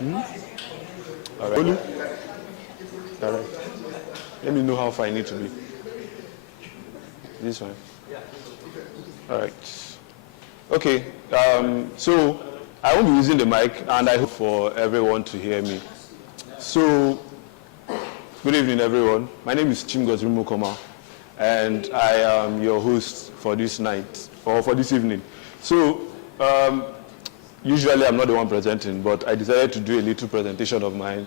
All right. All right. Let me know how far I need to be. This one. All right. Okay. So I won't be using the mic, and I hope for everyone to hear me. So, good evening, everyone. My name is Chimgoz Rumukoma, and I am your host for this night, or for this evening. So, usually I'm not the one presenting, but I decided to do a little presentation of mine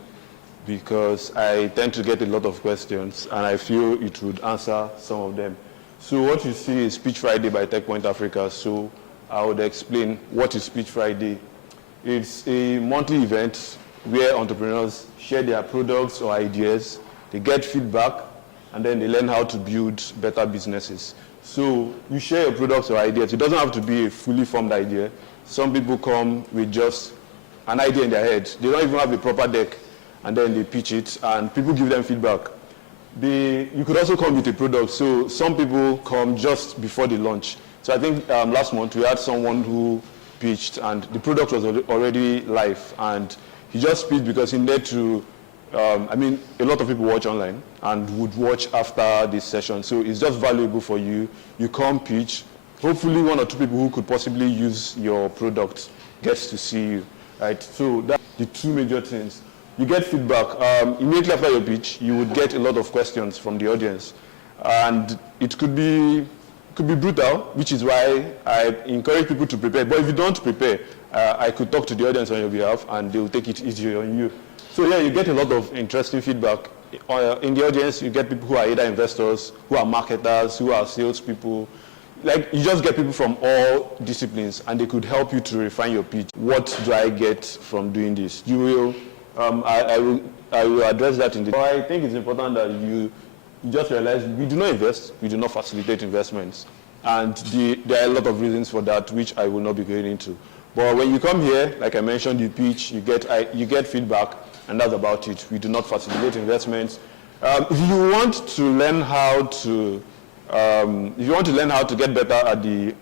because I tend to get a lot of questions, and I feel it would answer some of them. So what you see is Speech Friday by Techpoint Africa. So I would explain what is Speech Friday. It's a monthly event where entrepreneurs share their products or ideas, they get feedback, and then they learn how to build better businesses. So you share your products or ideas. It doesn't have to be a fully formed idea. Some people come with just an idea in their head. They don't even have a proper deck, and then they pitch it, and people give them feedback. You could also come with a product. So some people come just before the launch. So I think last month we had someone who pitched, and the product was already live, and he just pitched because he needed to, a lot of people watch online and would watch after this session. So it's just valuable for you. You come pitch. Hopefully one or two people who could possibly use your product gets to see you, right? So that's the two major things. You get feedback. Immediately after your pitch, you would get a lot of questions from the audience. And it could be brutal, which is why I encourage people to prepare. But if you don't prepare, I could talk to the audience on your behalf, and they will take it easier on you. So yeah, you get a lot of interesting feedback. In the audience, you get people who are either investors, who are marketers, who are salespeople. Like, you just get people from all disciplines, and they could help you to refine your pitch. What do I get from doing this? You will, I will address that in the. I think it's important that you just realize we do not invest, we do not facilitate investments. And there are a lot of reasons for that, which I will not be going into. But when you come here, like I mentioned, you pitch, you get feedback, and that's about it. We do not facilitate investments. If you want to learn how to get better at the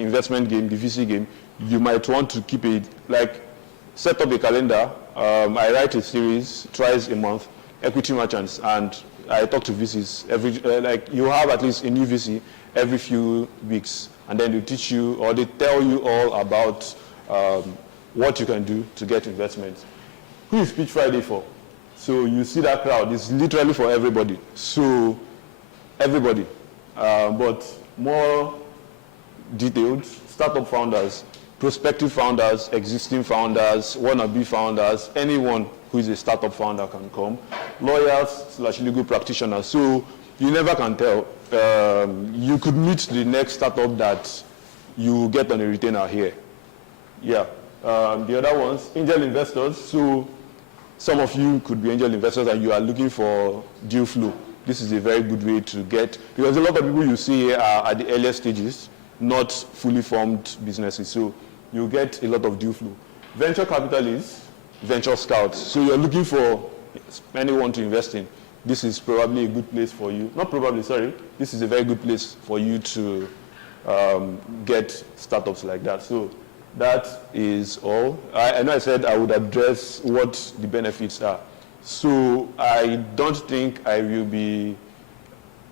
investment game, the VC game, you might want to keep it, set up a calendar. I write a series twice a month, equity merchants, and I talk to VCs you have at least a new VC every few weeks, and then they teach you, or they tell you all about what you can do to get investments. Who is Speech Friday for? So you see that crowd, it's literally for everybody. So everybody, but more detailed, startup founders, prospective founders, existing founders, wannabe founders, anyone who is a startup founder can come. Lawyers/legal practitioners. So you never can tell. You could meet the next startup that you get on a retainer here. Yeah. The other ones, angel investors. So some of you could be angel investors and you are looking for deal flow. This is a very good way to get, because a lot of people you see here are at the earlier stages, not fully formed businesses. So you get a lot of deal flow. Venture capitalists, venture scouts. So you're looking for anyone to invest in. This is probably a good place for you. Not probably, sorry. This is a very good place for you to get startups like that. So that is all. I know I said I would address what the benefits are. So I don't think I will be,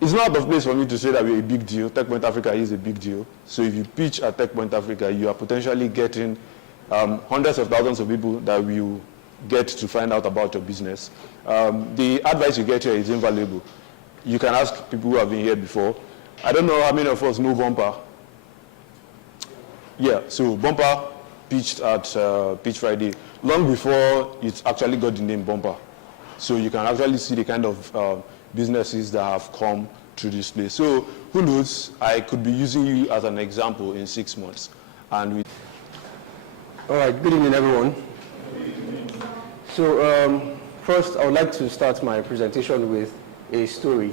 it's not out of place for me to say that we're a big deal. Techpoint Africa is a big deal. So if you pitch at Techpoint Africa, you are potentially getting hundreds of thousands of people that will get to find out about your business. The advice you get here is invaluable. You can ask people who have been here before. I don't know how many of us know Bumper. Yeah, so Bumper pitched at Pitch Friday long before it actually got the name Bumper. So you can actually see the kind of businesses that have come to this place. So who knows, I could be using you as an example in 6 months. And all right, good evening, everyone. So first, I would like to start my presentation with a story.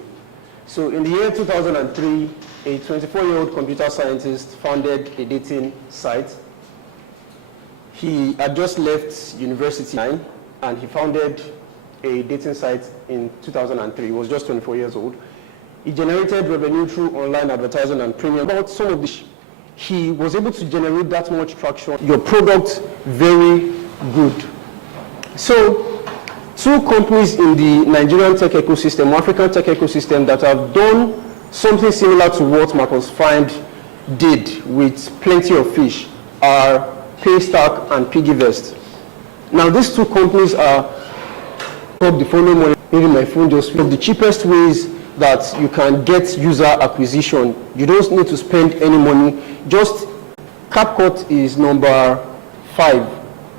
So in the year 2003, a 24-year-old computer scientist founded a dating site. He had just left university and he founded a dating site in 2003. He was just 24 years old. He generated revenue through online advertising and premium. About some of this, he was able to generate that much traction. Your product, very good. So, two companies in the Nigerian tech ecosystem, or African tech ecosystem, that have done something similar to what Marcus Find did with Plenty of Fish are Paystack and Piggyvest. Now, these two companies are the following one. Maybe my phone just the cheapest ways that you can get user acquisition. You don't need to spend any money. Just CapCut is number 5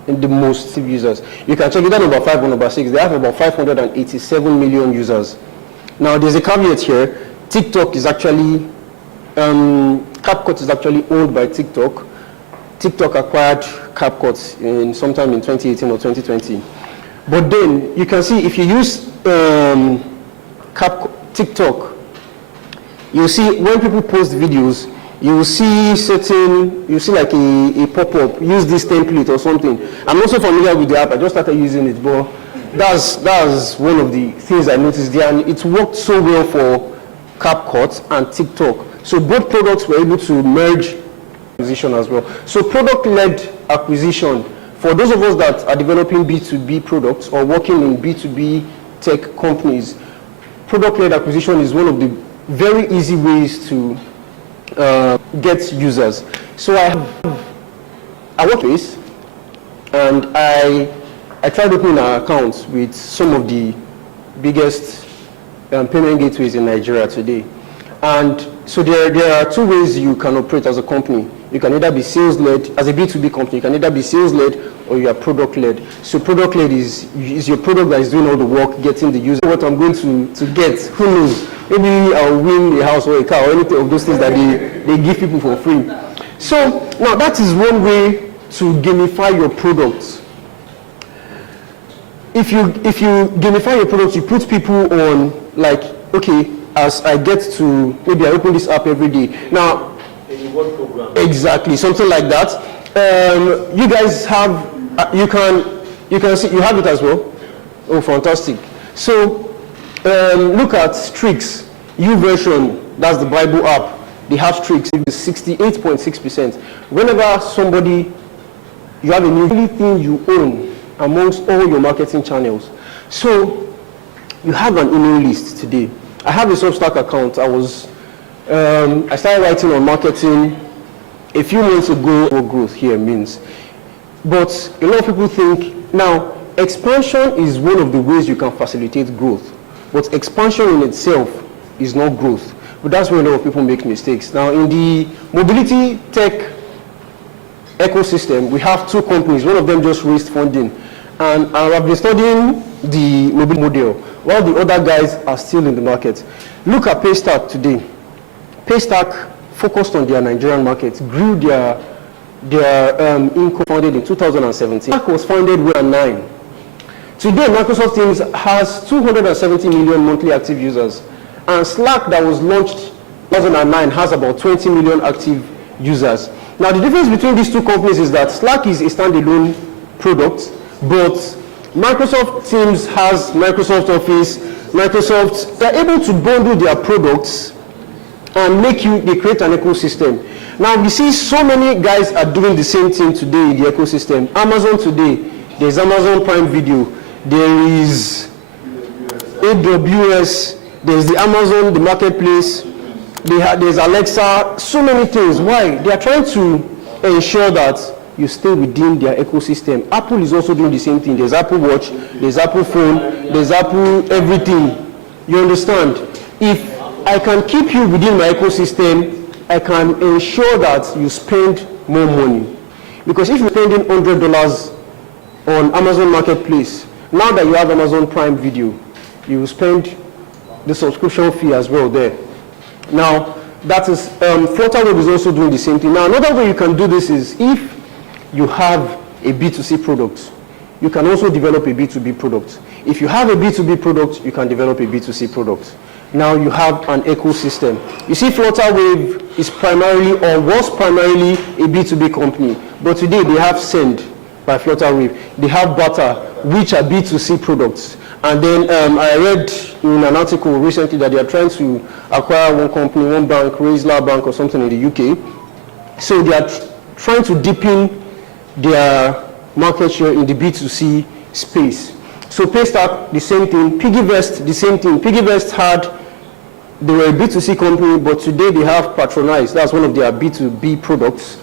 in the most users. You can check it out, number 5 or number 6. They have about 587 million users. Now, there's a caveat here. TikTok is actually, CapCut is actually owned by TikTok. TikTok acquired CapCut sometime in 2018 or 2020. But then you can see if you use TikTok, you see when people post videos, you will see like a pop-up, use this template or something. I'm not so familiar with the app, I just started using it, but that's one of the things I noticed there, and it worked so well for CapCut and TikTok. So both products were able to merge acquisition as well. So product-led acquisition, for those of us that are developing B2B products or working in B2B tech companies, product-led acquisition is one of the very easy ways to get users. So I work with, and I tried opening an account with some of the biggest payment gateways in Nigeria today. And so there are two ways you can operate as a company. You can either be sales-led, as a B2B company, you can either be sales-led or you are product-led. So product-led is your product that is doing all the work, getting the user. What I'm going to get, who knows? Maybe I'll win a house or a car or anything of those things that they give people for free. So now that is one way to gamify your products. If you gamify your products, you put people on, like, okay, as I get to, maybe I open this app every day. Now, exactly, something like that. You guys have, you can see, you have it as well. Oh, fantastic. So, look at Streaks, YouVersion, that's the Bible app. They have Streaks, it is 68.6%. Whenever somebody, you have a new thing you own amongst all your marketing channels. So, you have an email list today. I have a Substack account. I started writing on marketing a few months ago. What growth here means. But a lot of people think, now, expansion is one of the ways you can facilitate growth. But expansion in itself is not growth. But that's where a lot of people make mistakes. Now, in the mobility tech ecosystem, we have two companies. One of them just raised funding. And I've been studying the mobility model, while the other guys are still in the market. Look at Paystack today. Paystack focused on their Nigerian market, grew their income, founded in 2017. Slack was founded with 2009. Today, Microsoft Teams has 270 million monthly active users. And Slack, that was launched in 2009, has about 20 million active users. Now, the difference between these two companies is that Slack is a standalone product, but Microsoft Teams has Microsoft Office, they're able to bundle their products and they create an ecosystem. Now we see so many guys are doing the same thing today in the ecosystem. Amazon today, there's Amazon Prime Video, there is AWS, there's the Amazon, the marketplace, there's Alexa, so many things. Why? They are trying to ensure that you stay within their ecosystem. Apple is also doing the same thing. There's Apple Watch, there's Apple Phone, there's Apple everything. You understand? If I can keep you within my ecosystem, I can ensure that you spend more money. Because if you're spending $100 on Amazon Marketplace, now that you have Amazon Prime Video, you will spend the subscription fee as well there. Now, that is, Flutterwave is also doing the same thing. Now, another way you can do this is if you have a B2C product, you can also develop a B2B product. If you have a B2B product, you can develop a B2C product. Now you have an ecosystem. You see, Flutterwave is primarily, or was primarily, a B2B company. But today they have Send by Flutterwave. They have Butter, which are B2C products. And then I read in an article recently that they are trying to acquire one company, one bank, Raisler Bank or something in the UK. So they are trying to deepen their market share in the B2C space. So Paystack, the same thing. Piggyvest, the same thing. Piggyvest they were a B2C company, but today they have Patronize. That's one of their B2B products.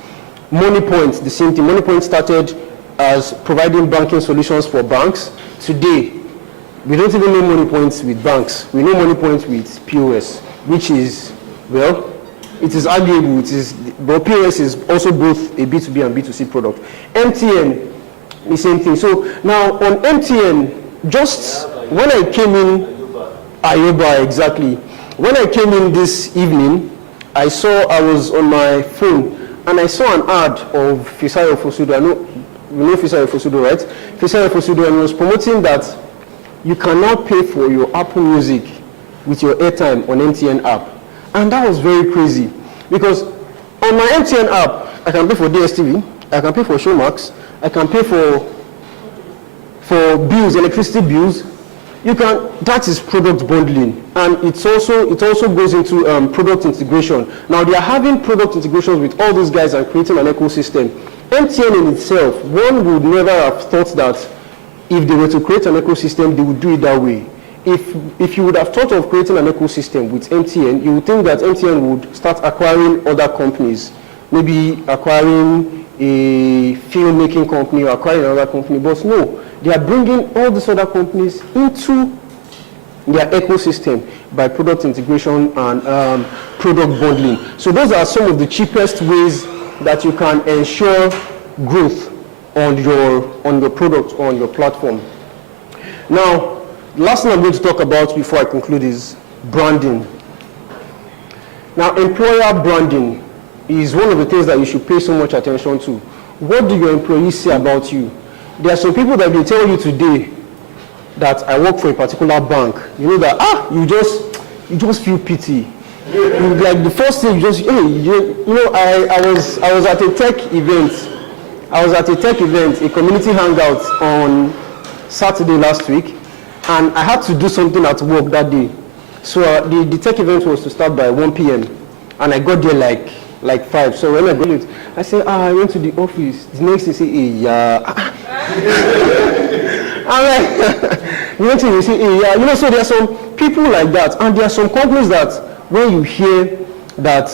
MoneyPoint, the same thing. MoneyPoint started as providing banking solutions for banks. Today, we don't even know MoneyPoint with banks. We know MoneyPoint with POS, which is, well, it is arguable. But POS is also both a B2B and B2C product. MTN, the same thing. So now on MTN, just when I came in, Ayoba, exactly. When I came in this evening, I was on my phone, and I saw an ad of Fisayo Fosudo. You know Fisayo Fosudo, right? Fisayo Fosudo, and was promoting that you cannot pay for your Apple Music with your airtime on MTN app. And that was very crazy, because on my MTN app, I can pay for DSTV, I can pay for Showmax, I can pay for bills, electricity bills. That is product bundling, and it also goes into product integration. Now they are having product integrations with all these guys and creating an ecosystem. MTN in itself, one would never have thought that if they were to create an ecosystem, they would do it that way. If you would have thought of creating an ecosystem with MTN, you would think that MTN would start acquiring other companies, maybe acquiring a filmmaking company or acquiring another company, but no. They are bringing all these other companies into their ecosystem by product integration and product bundling. So those are some of the cheapest ways that you can ensure growth on your product, on your platform. Now, the last thing I'm going to talk about before I conclude is branding. Now, employer branding is one of the things that you should pay so much attention to. What do your employees say about you? There are some people that will tell you today that I work for a particular bank. You know that you just feel pity. Like the first thing I was at a tech event. A community hangout on Saturday last week, and I had to do something at work that day. So the tech event was to start by 1 p.m. and I got there like 5. So when I got it, I said, I went to the office. The next day, say, so there are some people like that, and there are some companies that when you hear that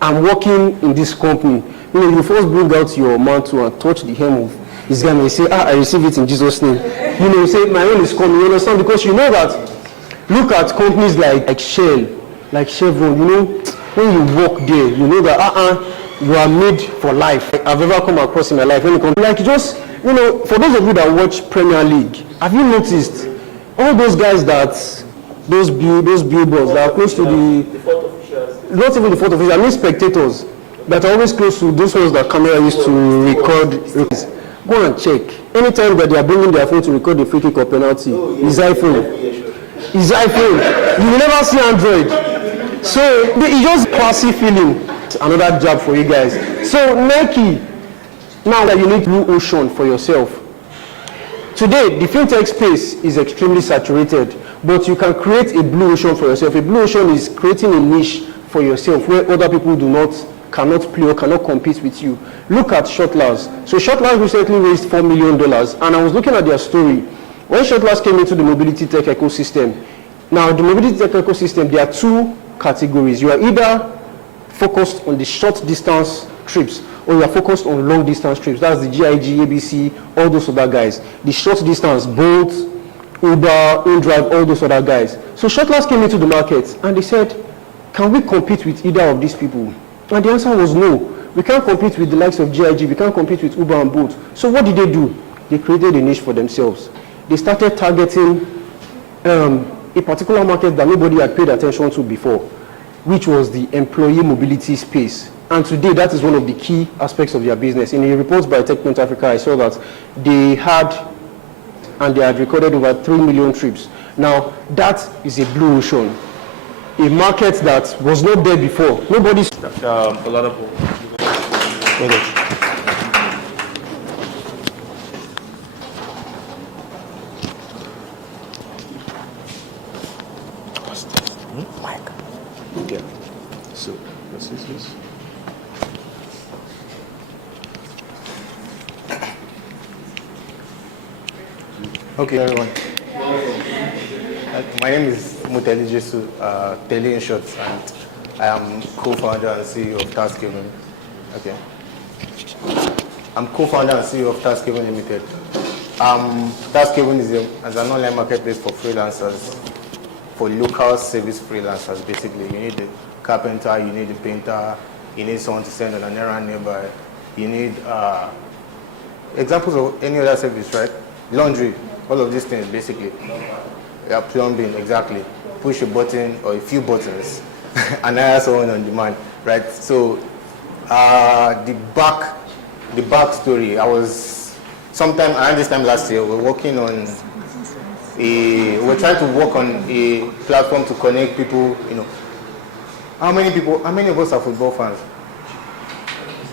I'm working in this company, you first bring out your mantle and touch the hem of his garment. You say, I receive it in Jesus' name. You say, my own is coming. You understand? Because you know that, look at companies like Shell, like Chevron, when you work there, you know that you are made for life. I've ever come across in my life when it comes for those of you that watch Premier League, have you noticed all those guys those billboards that are close to the fourth officials, not even the fourth officials, I mean spectators that are always close to those ones that camera used to record. Go and check. Anytime that they are bringing their phone to record the free kick or penalty, his iPhone. You will never see Android. So it's just passive feeling. Another job for you guys. So Nike, now that you need blue ocean for yourself. Today, the fintech space is extremely saturated, but you can create a blue ocean for yourself. A blue ocean is creating a niche for yourself where other people cannot play or cannot compete with you. Look at Shotlers. So Shotlers recently raised $4 million, and I was looking at their story. When Shotlers came into the mobility tech ecosystem, now the mobility tech ecosystem, there are two categories. You are either focused on the short distance trips, or you are focused on long distance trips. That's the GIG, ABC, all those other guys. The short distance, Bolt, Uber, InDrive, all those other guys. So Shotlers came into the market and they said, can we compete with either of these people? And the answer was no. We can't compete with the likes of GIG, we can't compete with Uber and Bolt. So what did they do? They created a niche for themselves. They started targeting a particular market that nobody had paid attention to before, which was the employee mobility space. And today, that is one of the key aspects of their business. In a report by Techpoint Africa, I saw that they had recorded over 3 million trips. Now, that is a blue ocean, a market that was not there before. Nobody's... A lot of... Yeah. So, this is this. Okay, everyone. My name is Muteli Jesu, Tele in short, and I am co-founder and CEO of Taskeven. Okay. I'm co-founder and CEO of Taskeven Limited. Taskeven is an online marketplace for freelancers, for local service freelancers, basically. You need a carpenter, you need a painter, you need someone to send on an errand nearby, you need examples of any other service, right? Laundry, all of these things, basically. Yeah, plumbing, exactly. Push a button or a few buttons and hire someone on demand, right? So the back story, sometime around this time last year, we're trying to work on a platform to connect people, How many of us are football fans?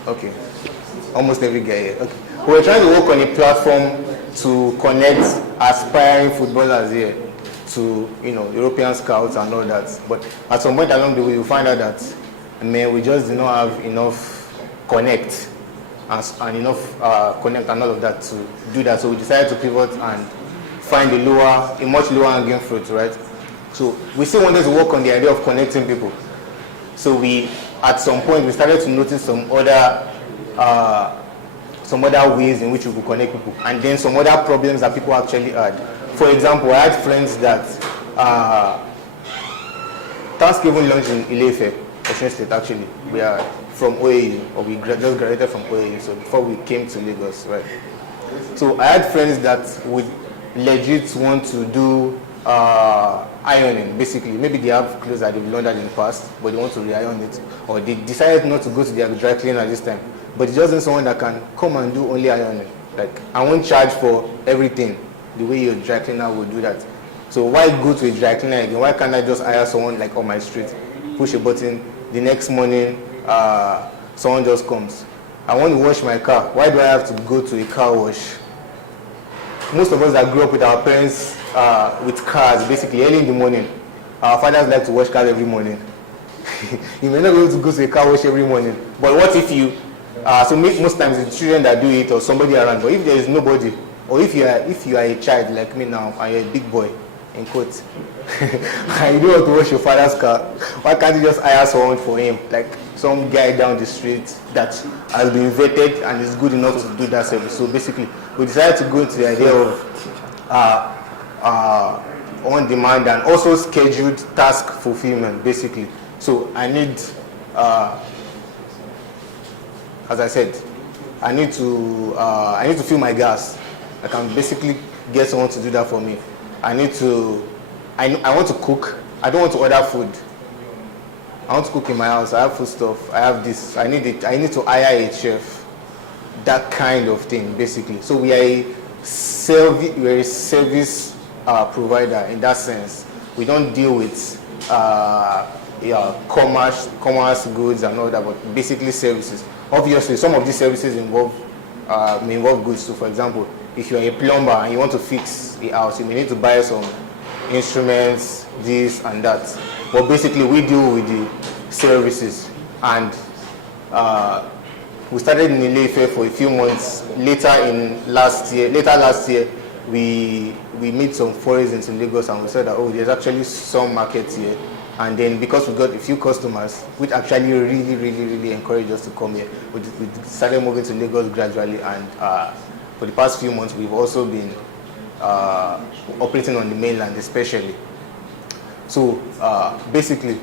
Okay. Almost every guy here. Okay. We're trying to work on a platform to connect aspiring footballers here to, European scouts and all that. But at some point along the way, you find out that, we just do not have enough connect and enough connect and all of that to do that. So we decided to pivot and find a much lower hanging fruit, right? So we still wanted to work on the idea of connecting people. So at some point, we started to notice some other ways in which we could connect people, and then some other problems that people actually had. For example, I had friends that Taskeven launched in Ile-Ife, Osun State. Actually, we are from OAU, or we just graduated from OAU. So before we came to Lagos, right? So I had friends that would legit want to do ironing, basically. Maybe they have clothes that they've laundered in the past, but they want to re-iron it, or they decided not to go to their dry cleaner this time. But it's just someone that can come and do only ironing. Like, I won't charge for everything the way your dry cleaner would do that. So why go to a dry cleaner again? Why can't I just hire someone like on my street, push a button, the next morning someone just comes. I want to wash my car. Why do I have to go to a car wash? Most of us that grew up with our parents with cars, basically early in the morning, our fathers like to wash cars every morning. You may not be able to go to a car wash every morning, but what if you most times it's children that do it or somebody around. But if there is nobody, or if you are a child like me now and you're a big boy, in quotes, and you don't want to wash your father's car, why can't you just hire someone for him, like some guy down the street that has been vetted and is good enough to do that service? So basically, we decided to go into the idea of on demand and also scheduled task fulfillment, basically. So I need, as I said, I need to fill my gas. I can basically get someone to do that for me. I want to cook. I don't want to order food. I want to cook in my house. I have food stuff. I have this. I need to hire a chef. That kind of thing, basically. So we are a service provider in that sense. We don't deal with commerce goods and all that, but basically services. Obviously, some of these services may involve goods. So, for example, if you're a plumber and you want to fix a house, you may need to buy some instruments, this and that. But basically, we deal with the services. And we started in Ile-Ife for a few months. Later last year, we made some forays into Lagos, and we said that, there's actually some markets here. And then because we got a few customers, which actually really encouraged us to come here, we started moving to Lagos gradually. And for the past few months, we've also been operating on the mainland, especially. So basically,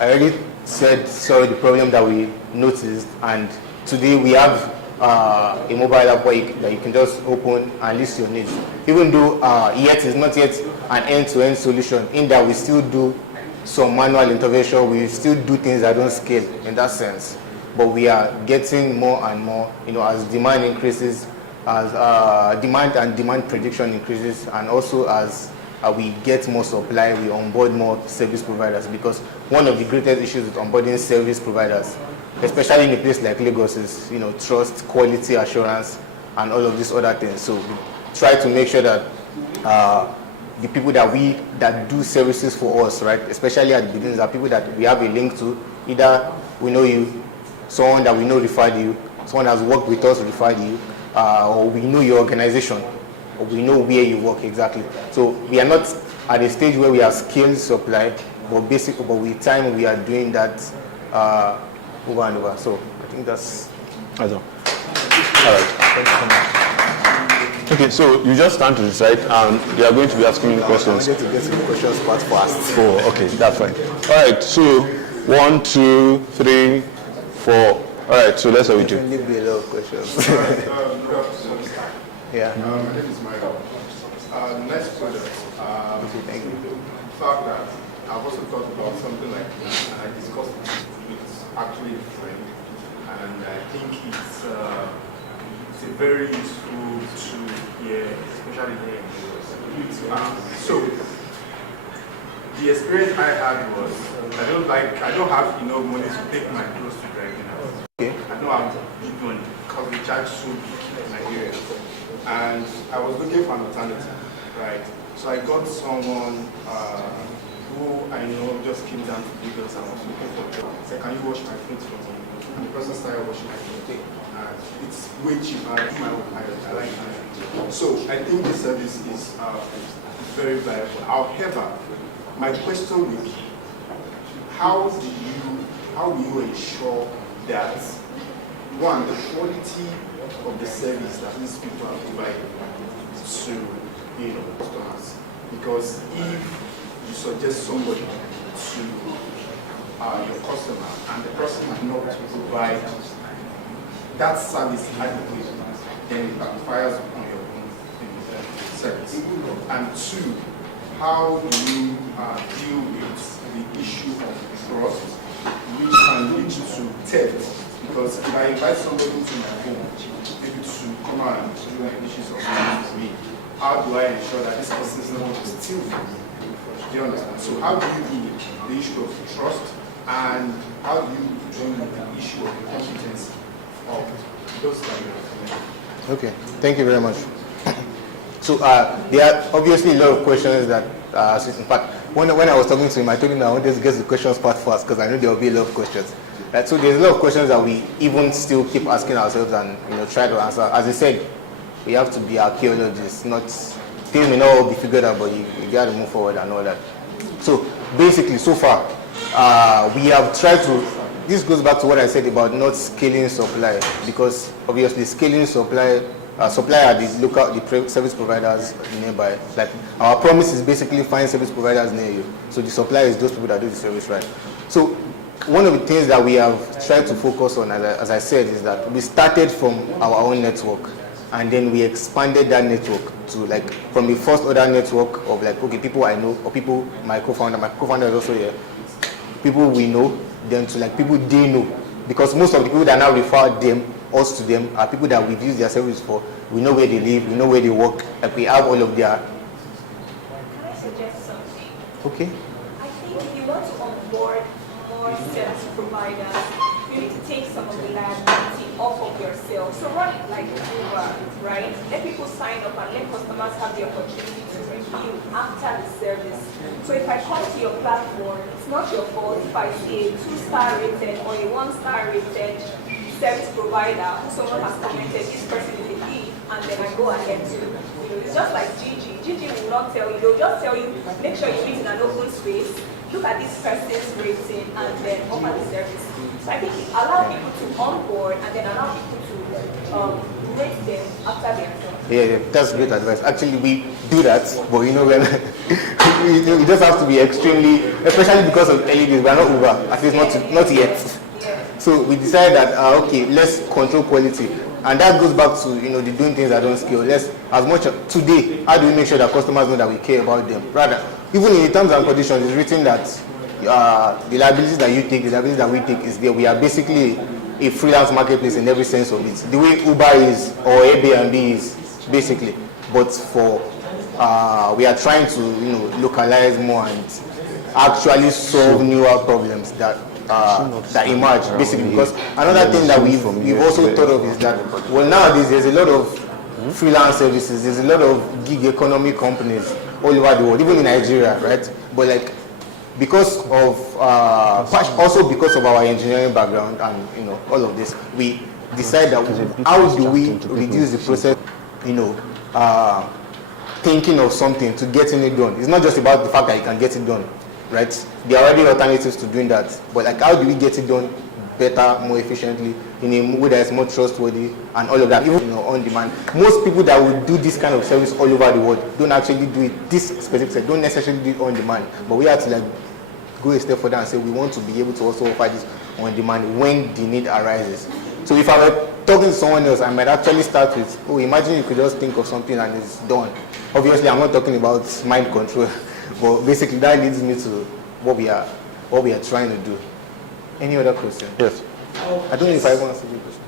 I already said the problem that we noticed, and today we have a mobile app that you can just open and list your needs. Even though it's not yet an end-to-end solution, in that we still do some manual intervention, we still do things that don't scale in that sense. But we are getting more and more, as demand increases, as demand prediction increases, and also as we get more supply, we onboard more service providers. Because one of the greatest issues with onboarding service providers, especially in a place like Lagos, is trust, quality assurance, and all of these other things. So we try to make sure that the people that do services for us, right, especially at the beginning, are people that we have a link to. Either we know you, someone that we know referred you, someone that's worked with us referred you, or we know your organization, or we know where you work exactly. So we are not at a stage where we are scaled supply, but with time we are doing that over and over. So I think that's all right. Thank you so much. Okay, so you just stand to the side and they are going to be asking you questions. I'm going to get to the questions part fast. Oh, okay, that's fine. All right, so 1, 2, 3, 4. All right, so let's have it. There will be a lot of questions. Yeah. My name is Michael. Nice product. Thank you. The fact that I've also thought about something like this, and I discussed it with actually a friend, and I think it's a very useful tool here, especially here in the US. So the experience I had was I don't have enough money to take my clothes to dry cleaners. Okay. I don't have big money because they charge so big in Nigeria. And I was looking for an alternative, right? So I got someone who I know just came down to Lagos and was looking for a job. I said, can you wash my clothes for me? And the person started washing my clothes. And it's way cheaper. I like it. So I think the service is very valuable. However, my question will be, how do you ensure that, one, the quality of the service that these people are providing to customers? Because if you suggest somebody to your customer and the person is not to provide that service adequately, then it backfires on your own service. And two, how do you deal with the issue of trust, which can lead to theft? Because if I invite somebody to my home, maybe to come out and do my dishes or something for me, how do I ensure that this person is not going to steal from me? Do you understand? So how do you deal with the issue of trust, and how do you deal with the issue of the competence of those kind of things? Okay, thank you very much. So there are obviously a lot of questions that, in fact, when I was talking to him, I told him I wanted to get the questions part first because I know there will be a lot of questions. So there's a lot of questions that we even still keep asking ourselves and try to answer. As I said, we have to be archaeologists. Things may not all be figured out, but you got to move forward and all that. So basically, so far, we have tried to. This goes back to what I said about not scaling supply, because obviously scaling supply are the service providers nearby. Like our promise is basically find service providers near you. So the supply is those people that do the service, right? So one of the things that we have tried to focus on, as I said, is that we started from our own network, and then we expanded that network to from the first order network of people I know, or people my co-founder is also here, people we know, then to people they know, because most of the people that now refer us to them are people that we've used their service for. We know where they live, we know where they work, we have all of their. Can I suggest something? Okay. I think if you want to onboard more service providers, you need to take some of the liability off of yourself. So run it like Uber, right? Let people sign up and let customers have the opportunity to review after the service. So if I come to your platform, it's not your fault if I see a 2-star rated or a 1-star rated service provider who someone has commented this person is a thief, and then I go ahead to, it's just like Gigi. Gigi will not tell you, they'll just tell you, make sure you meet in an open space, look at this person's rating, and then offer the service. So I think allow people to onboard and then allow people to rate them after their job. Yeah, that's great advice. Actually, we do that, but when we just have to be extremely, especially because of LEDs, we are not Uber, at least not yet. So we decided that okay, let's control quality, and that goes back to the doing things that don't scale. Today, how do we make sure that customers know that we care about them? Rather, even in the terms and conditions, it's written that the liabilities that you take, the liabilities that we take is there. We are basically a freelance marketplace in every sense of it. The way Uber is or Airbnb is basically, but for we are trying to localize more and actually solve newer problems that emerge basically. Because another thing that we've also thought of is that nowadays there's a lot of freelance services, there's a lot of gig economy companies all over the world, even in Nigeria, right? But because of also because of our engineering background and all of this, we decide that how do we reduce the process, thinking of something to getting it done. It's not just about the fact that you can get it done, right? There are already alternatives to doing that, but like how do we get it done better, more efficiently, in a way that is more trustworthy and all of that, even on demand. Most people that will do this kind of service all over the world don't actually do it, this specific, don't necessarily do it on demand, but we have to like go a step further and say we want to be able to also offer this on demand when the need arises. So if I were talking to someone else, I might actually start with, oh, imagine you could just think of something and it's done. Obviously, I'm not talking about mind control, but basically that leads me to what we are trying to do. Any other question? Yes. I don't know if I want to answer the question.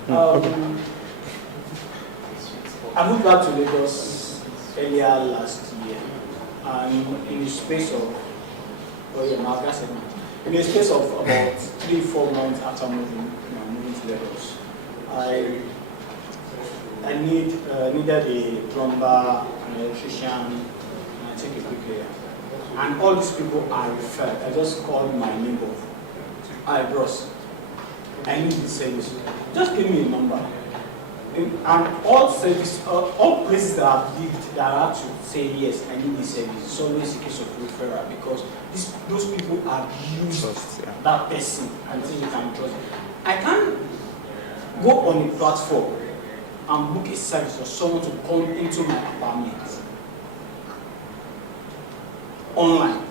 I moved back to Lagos earlier last year, and in the space of in the space of about 3-4 months after moving to Lagos, I needed a plumber, an electrician, and I take a bricklayer. And all these people are referred. I just called my neighbor. Hi, bros. I need this service. Just give me a number. And all places that I've lived that I have to say yes, I need this service. It's always a case of referral because those people have used that person and think you can trust. I can't go on a platform and book a service for someone to come into my apartment online.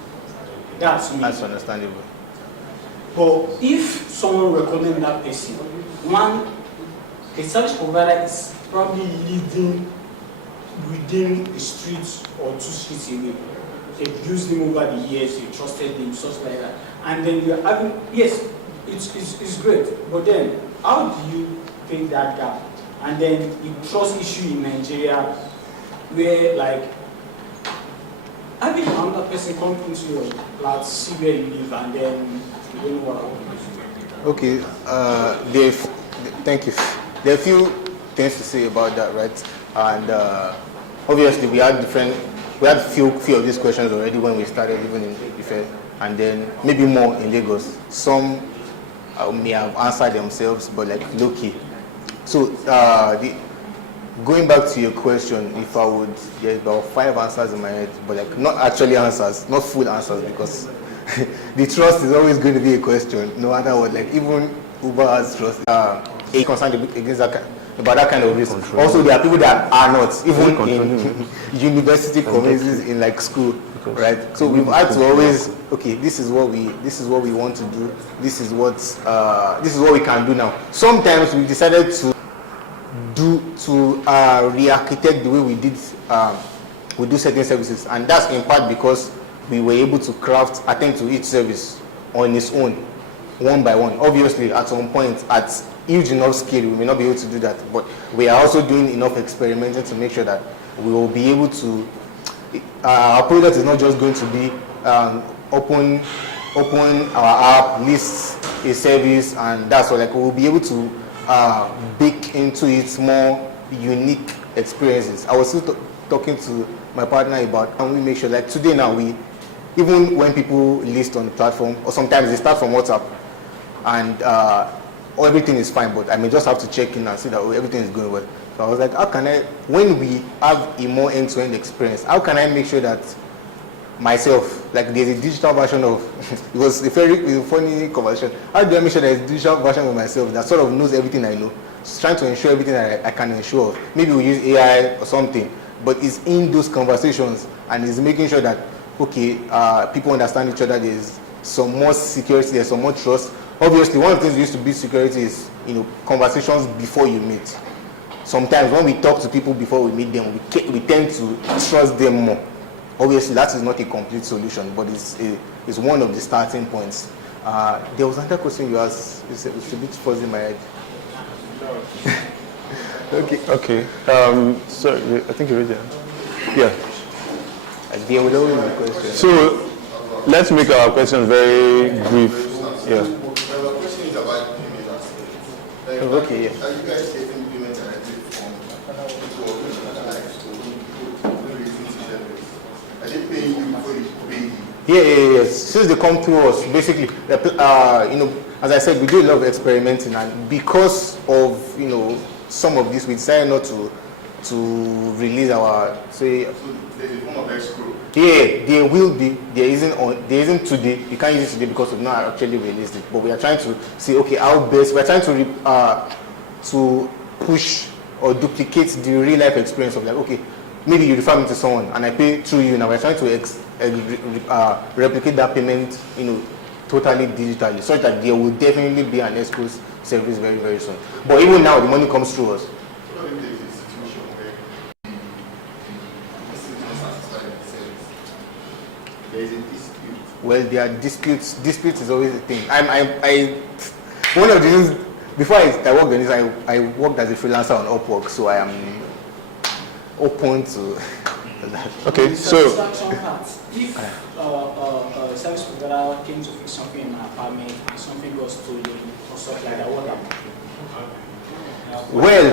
That's me. That's understandable. But if someone recommends that person, a service provider is probably living within a street or 2 streets away. They've used him over the years, they trusted him, such like that. And then you're having, yes, it's great, but then how do you take that gap? And then the trust issue in Nigeria, where like having another person come into your flat, see where you live, and then you don't know what to do. Okay, thank you. There are a few things to say about that, right? And obviously we had few of these questions already when we started, even in Ife, and then maybe more in Lagos. Some may have answered themselves, but like low-key. So going back to your question, if I would, there's about 5 answers in my head, but like not actually answers, not full answers, because the trust is always going to be a question, no matter what. Like even Uber has trust. A concern against about that kind of risk. Also, there are people that are not, even in university communities, in like school, right? So we've had to always, okay, this is what we want to do. This is what we can do now. Sometimes we decided to re-architect the way we do certain services, and that's in part because we were able to attend to each service on its own, one by one. Obviously, at some point, at huge enough scale, we may not be able to do that, but we are also doing enough experimenting to make sure that we will be able to. Our product is not just going to be open our app, list a service, and that's all. Like we will be able to bake into it more unique experiences. I was still talking to my partner about how we make sure, like today now, even when people list on the platform, or sometimes they start from WhatsApp, and everything is fine, but I may just have to check in and see that everything is going well. So I was like, how can I, when we have a more end-to-end experience, how can I make sure that myself, like there's a digital version of, it was a funny conversation, how do I make sure there's a digital version of myself that sort of knows everything I know, just trying to ensure everything that I can ensure of. Maybe we use AI or something, but it's in those conversations and it's making sure that, okay, people understand each other, there's some more security, there's some more trust. Obviously, one of the things we used to build security is, conversations before you meet. Sometimes when we talk to people before we meet them, we tend to trust them more. Obviously, that is not a complete solution, but it's one of the starting points. There was another question you asked. It's a bit fuzzy in my head. Okay. So I think you read it. Yeah. There will always be a question. So let's make our questions very brief. Yeah. My question is about payment aspect. Okay, yeah. Are you guys getting payment directly from people organized to raising t-shirts? Are they paying you before you pay Yeah. Since they come through us, basically, as I said, we do a lot of experimenting, and because of some of this, we decided not to release our say. So there's a form of escrow. Yeah, there will be. There isn't today. You can't use it today because we've not actually released it. But we are trying to see, okay, how best. We're trying to push or duplicate the real life experience of like, okay, maybe you refer me to someone and I pay through you. Now we're trying to replicate that payment, totally digitally, such that there will definitely be an escrow service very, very soon. But even now, the money comes through us. What if there is a situation where this is not satisfied with the service? There is a dispute. Well, there are disputes. Disputes is always a thing. One of the things, before I worked on this, I worked as a freelancer on Upwork, so I am open to that. Okay, so If a service provider came to fix something in an apartment and something got stolen or stuff like that, what happened? Well,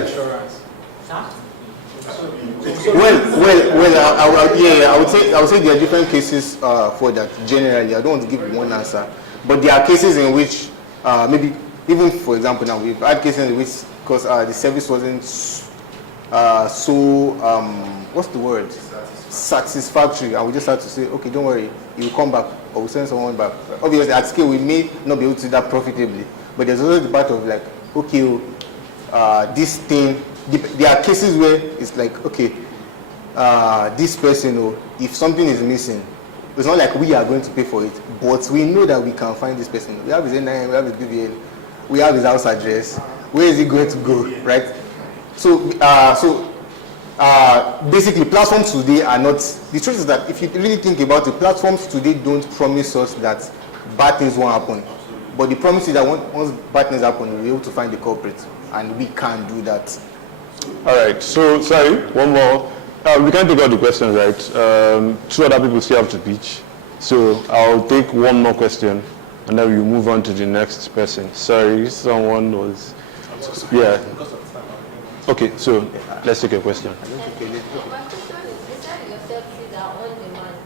I would say there are different cases for that. Generally, I don't want to give one answer, but there are cases in which maybe even, for example, now we've had cases in which because the service wasn't what's the word? Satisfactory, and we just had to say, okay, don't worry, you will come back, or we'll send someone back. Obviously, at scale, we may not be able to do that profitably, but there's also the part of like, okay, this thing. There are cases where it's like, okay, this person, if something is missing, it's not like we are going to pay for it, but we know that we can find this person. We have his NIN, we have his BVN, we have his house address. Where is he going to go, right? So basically, platforms today are not. The truth is that if you really think about it, platforms today don't promise us that bad things won't happen. But the promise is that once bad things happen, we'll be able to find the culprit, and we can't do that. all right. So sorry, one more. We can't take all the questions, right? Two other people still have to pitch. So I'll take one more question, and then we'll move on to the next person. Sorry, someone was. Yeah. Okay, so let's take a question. My question is, you said your services are on demand.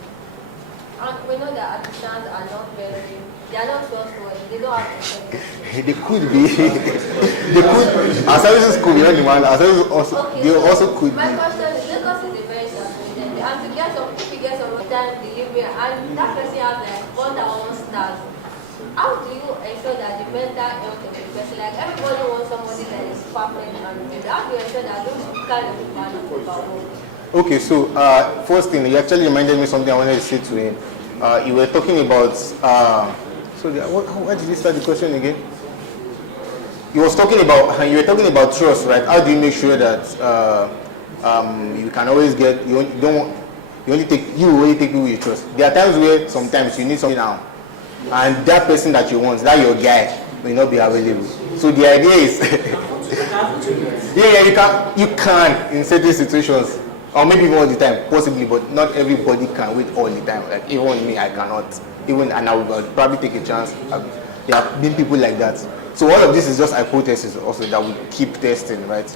And we know that artisans are not they are not trustworthy, they don't have integrity. They could be. They could. Our services could be on demand. Our services also, Okay, they so also could my be. question is, Lagos is a very saturated, and to get some, if you get some time delivery, and that person has like 1,000 stars, how do you ensure that the mental health of the person, like everybody wants somebody that is perfect and good, how do you ensure that those kind of people are not overworked? Okay, so first thing, you actually reminded me something I wanted to say to him. You were talking about. Why did you start the question again? You were talking about trust, right? How do you make sure that you can always get you only take people you trust? There are times where sometimes you need something now, and that person that you want, that your guy, may not be available. So the idea is, you can in certain situations, or maybe even all the time, possibly, but not everybody can wait all the time. Like even me, I cannot. And I would probably take a chance. There have been people like that. So all of this is just hypothesis also that we keep testing, right?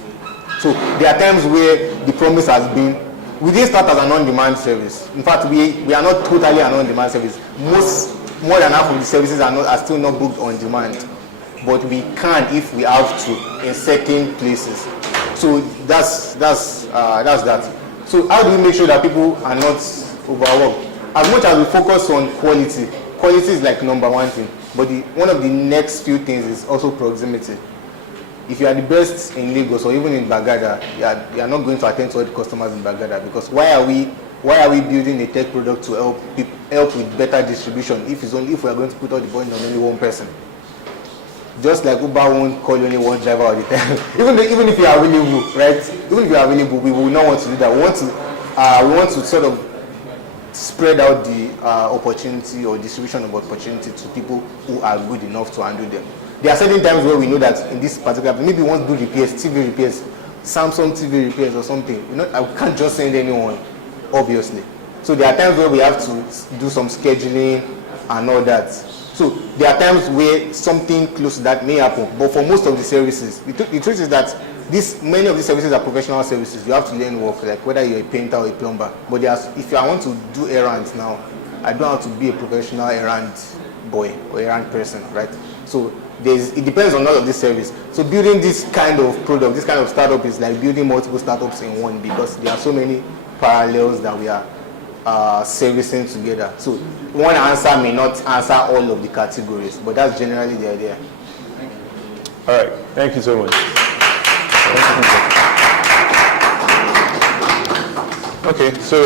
So there are times where the promise has been, we didn't start as an on-demand service. In fact, we are not totally an on-demand service. More than half of the services are still not booked on demand, but we can if we have to in certain places. So that's that. So how do we make sure that people are not overworked? As much as we focus on quality is like number one thing, but one of the next few things is also proximity. If you are the best in Lagos or even in Bagada, you are not going to attend to all the customers in Bagada, because why are we building a tech product to help with better distribution if we are going to put all the burden on only one person? Just like Uber won't call only one driver all the time. even if you are available, right? Even if you are available, we will not want to do that. We want to sort of spread out the opportunity or distribution of opportunity to people who are good enough to handle them. There are certain times where we know that in this particular, maybe we want to do repairs, TV repairs, Samsung TV repairs or something. I can't just send anyone, obviously. So there are times where we have to do some scheduling and all that. So there are times where something close to that may happen. But for most of the services, the truth is that many of these services are professional services. You have to learn work, like whether you're a painter or a plumber. But if I want to do errands now, I don't know how to be a professional errand boy or errand person, right? So it depends on all of this service. So building this kind of product, this kind of startup is like building multiple startups in one, because there are so many parallels that we are servicing together. So one answer may not answer all of the categories, but that's generally the idea. All right, thank you so much. Okay, so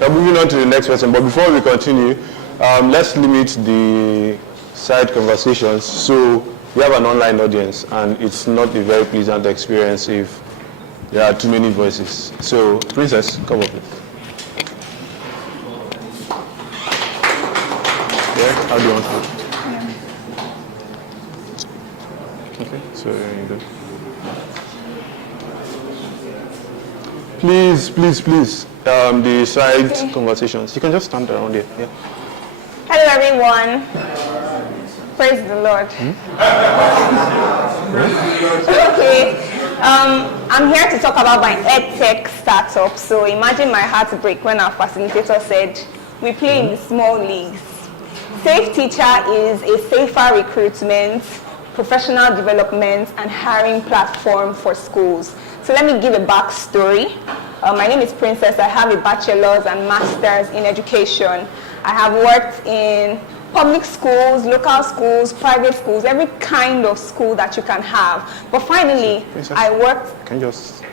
we're moving on to the next person, but before we continue, let's limit the side conversations. So we have an online audience, and it's not a very pleasant experience if there are too many voices. So, Princess, come up. Yeah, how do you want to? Okay, so you go. Please, the side conversations. You can just stand around here. Yeah. Hello, everyone. Praise the Lord. Okay. I'm here to talk about my EdTech startup. So imagine my heartbreak when our facilitator said, we play in the small leagues. SafeTeacher is a safer recruitment, professional development, and hiring platform for schools. So let me give a backstory. My name is Princess. I have a bachelor's and master's in education. I have worked in public schools, local schools, private schools, every kind of school that you can have. But finally, I worked... Can you just...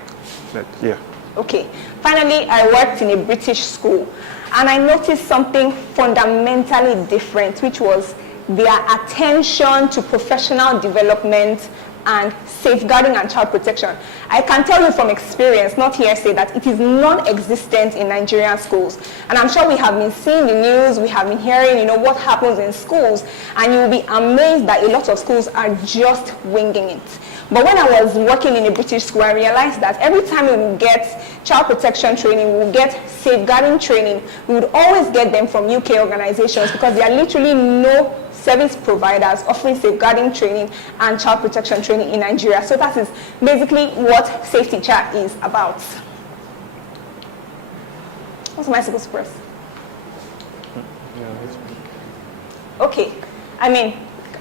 Yeah. Okay. Finally, I worked in a British school. And I noticed something fundamentally different, which was their attention to professional development and safeguarding and child protection. I can tell you from experience, not hearsay, that it is non-existent in Nigerian schools. And I'm sure we have been seeing the news, we have been hearing, what happens in schools, and you'll be amazed that a lot of schools are just winging it. But when I was working in a British school, I realized that every time we would get child protection training, we would get safeguarding training, we would always get them from UK organizations, because there are literally no service providers offering safeguarding training and child protection training in Nigeria. So that is basically what SafeTeacher is about. What am I supposed to press? Okay,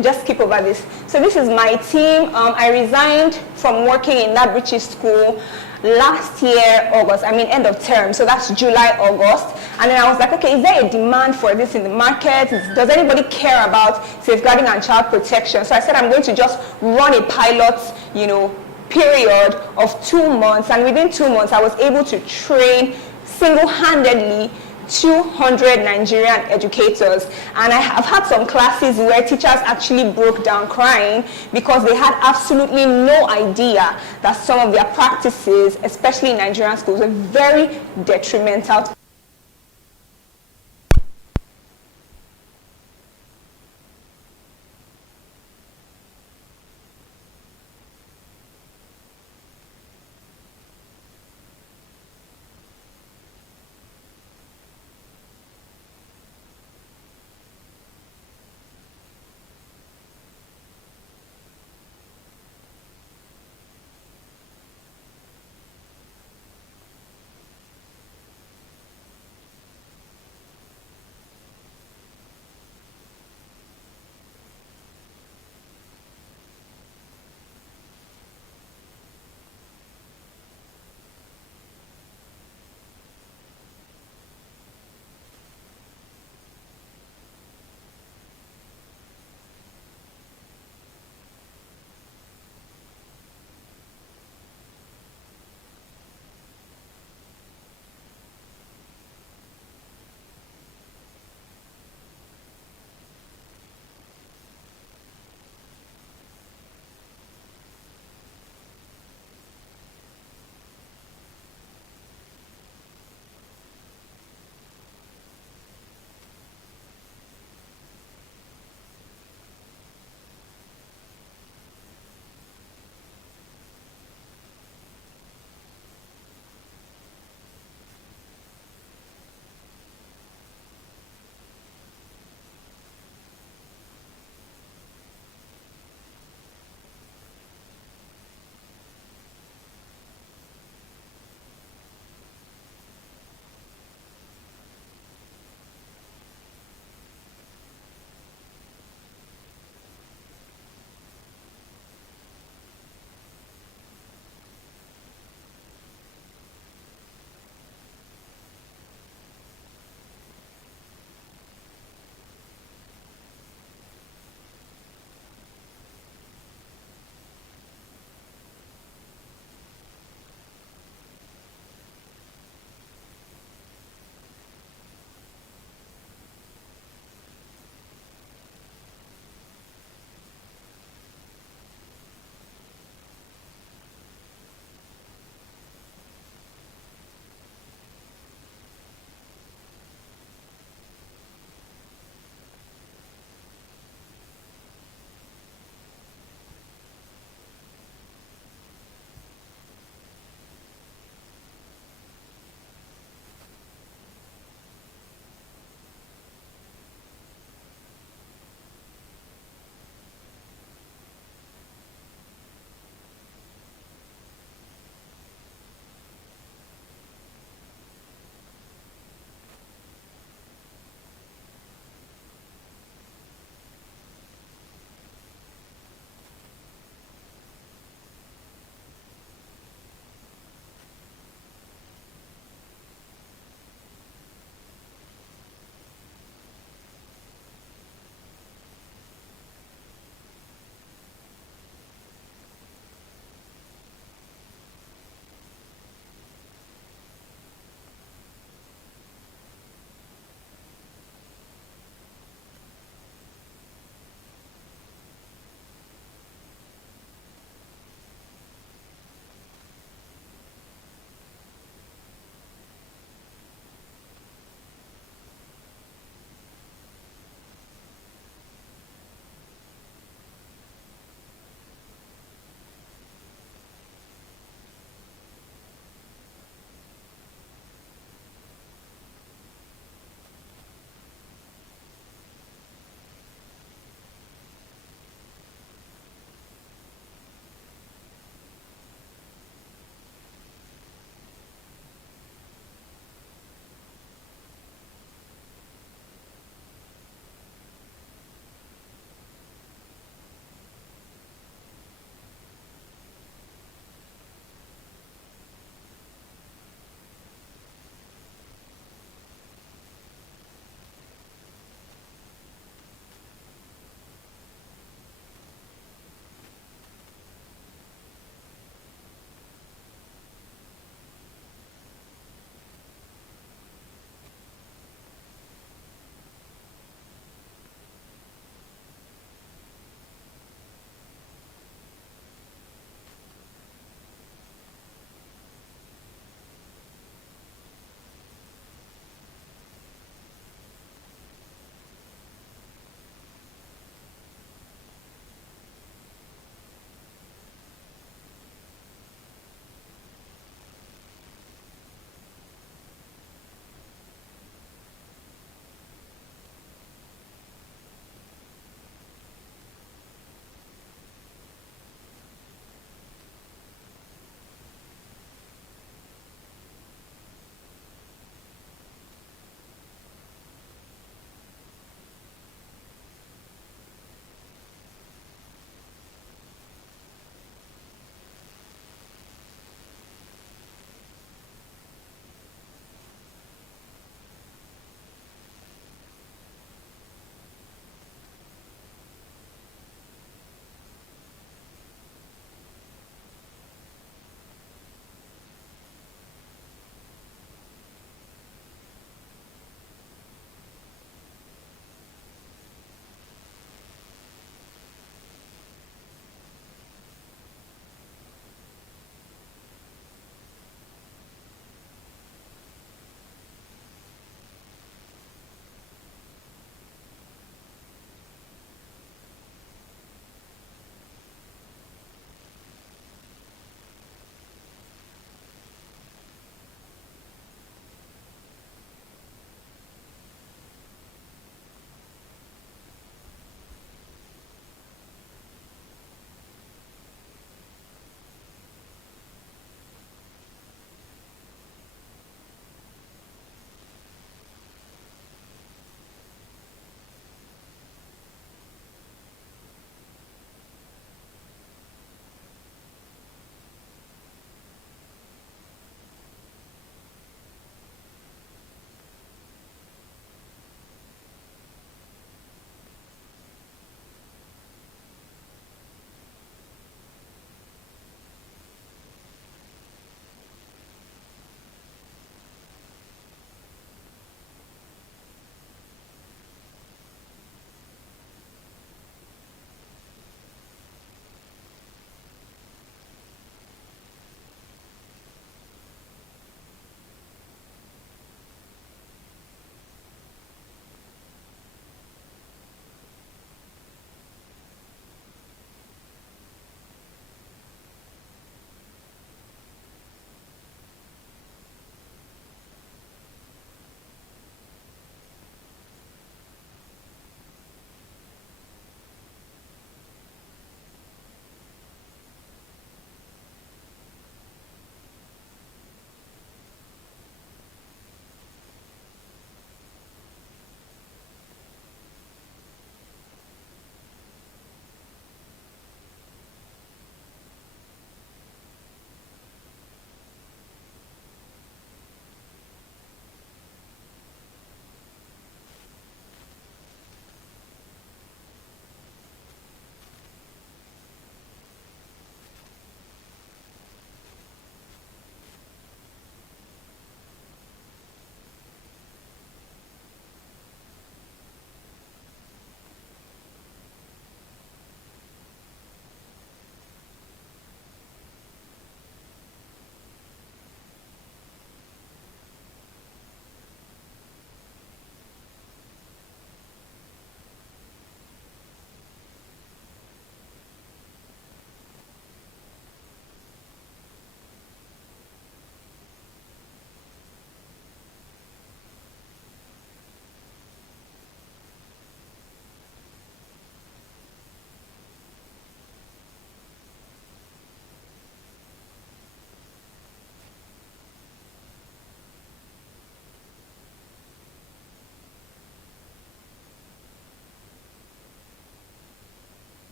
just skip over this. So this is my team. I resigned from working in that British school last year, August, end of term, so that's July, August. And then I was like, okay, is there a demand for this in the market? Does anybody care about safeguarding and child protection? So I said, I'm going to just run a pilot, period of 2 months. And within 2 months, I was able to train single-handedly 200 Nigerian educators, and I have had some classes where teachers actually broke down crying because they had absolutely no idea that some of their practices, especially in Nigerian schools, were very detrimental